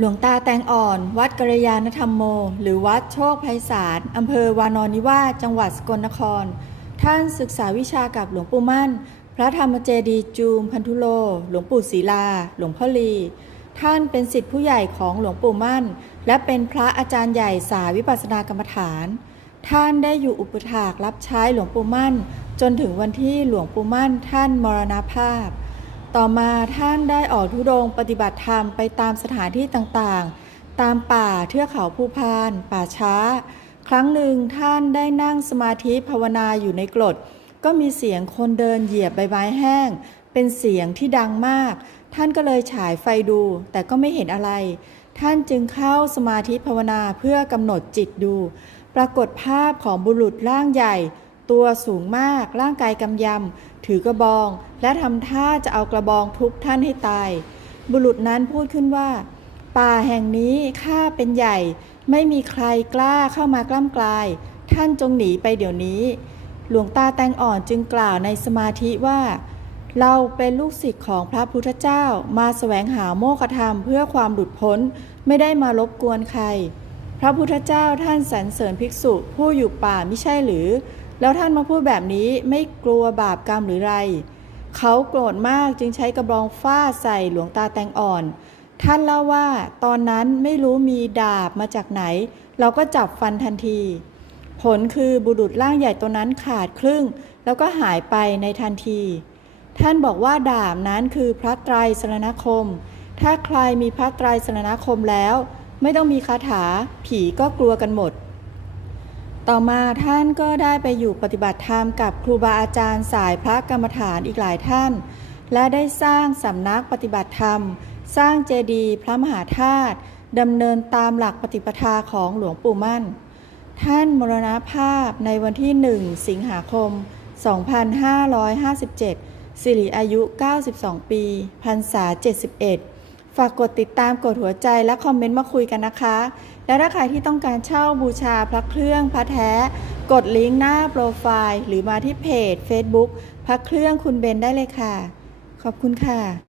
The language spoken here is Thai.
หลวงตาแตงอ่อน วัดกัลยาณธรรมโม หรือวัดโชคไพศาลอำเภอวานอนนิวาสจังหวัดสกลนคร ท่านศึกษาวิชากับหลวงปู่มั่น พระธรรมเจดีจูมพันธุโล หลวงปู่ศิลา หลวงพ่อลี ท่านเป็นสิทธิผู้ใหญ่ของหลวงปู่มั่น และเป็นพระอาจารย์ใหญ่สายวิปัสสนากรรมฐาน ท่านได้อยู่อุปถากรับใช้หลวงปู่มั่น จนถึงวันที่หลวงปู่มั่นท่านมรณภาพ ต่อมาท่านได้ออกทุดงปฏิบัติธรรมไปตามสถานที่ต่างๆ ตามป่าเทือกเขาภูพาน ป่าช้า ครั้งหนึ่งท่านได้นั่งสมาธิภาวนาอยู่ในกรด ก็มีเสียงคนเดินเหยียบใบไม้แห้ง เป็นเสียงที่ดังมาก ท่านก็เลยฉายไฟดู แต่ก็ไม่เห็นอะไร ท่านจึงเข้าสมาธิภาวนาเพื่อกำหนดจิตดู ปรากฏภาพของบุรุษร่างใหญ่ ตัวสูงมากร่างกายกำยำ ถือกระบอง และทำท่าจะเอากระบองทุบท่านให้ตาย บุรุษนั้นพูดขึ้นว่า ป่าแห่งนี้ข้าเป็นใหญ่ ไม่มีใครกล้าเข้ามากล้ำกลาย ท่านจงหนีไปเดี๋ยวนี้ หลวงตาแตงอ่อนจึงกล่าวในสมาธิว่า เราเป็นลูกศิษย์ของพระพุทธเจ้ามาแสวงหาโมฆะธรรมเพื่อความหลุดพ้นไม่ได้มารบกวนใคร พระพุทธเจ้าท่านสรรเสริญภิกษุผู้อยู่ป่าไม่ใช่หรือ แล้วท่านมาพูดแบบนี้ไม่กลัวบาปกรรมหรือไร เขาโกรธมากจึงใช้กระบองฟาดใส่หลวงตาแตงอ่อน ท่านเล่าว่าตอนนั้นไม่รู้มีดาบมาจากไหน เราก็จับฟันทันที ผลคือบุรุษร่างใหญ่ตัวนั้นขาดครึ่ง แล้วก็หายไปในทันที ท่านบอกว่าดาบนั้นคือพระไตรสรณคม ถ้าใครมีพระไตรสรณคมแล้ว ไม่ต้องมีคาถาผีก็กลัวกันหมด ต่อมาท่านก็ได้ไปอยู่ปฏิบัติธรรมกับครูบาอาจารย์สายพระกรรมฐานอีกหลายท่าน และได้สร้างสำนักปฏิบัติธรรม สร้างเจดีย์พระมหาธาตุดำเนินตามหลักปฏิปทาของหลวงปู่มั่น ท่านมรณภาพในวันที่ 1 สิงหาคม 2557 สิริอายุ 92 ปีพรรษา 71 ฝากกดติดตามกดหัวใจและคอมเมนต์มาคุยกันนะคะ และถ้าใครที่ต้องการเช่าบูชาพระเครื่องพระแท้ กดลิงก์หน้าโปรไฟล์ หรือมาที่เพจ Facebook พระเครื่องคุณเบนได้เลยค่ะ ขอบคุณค่ะ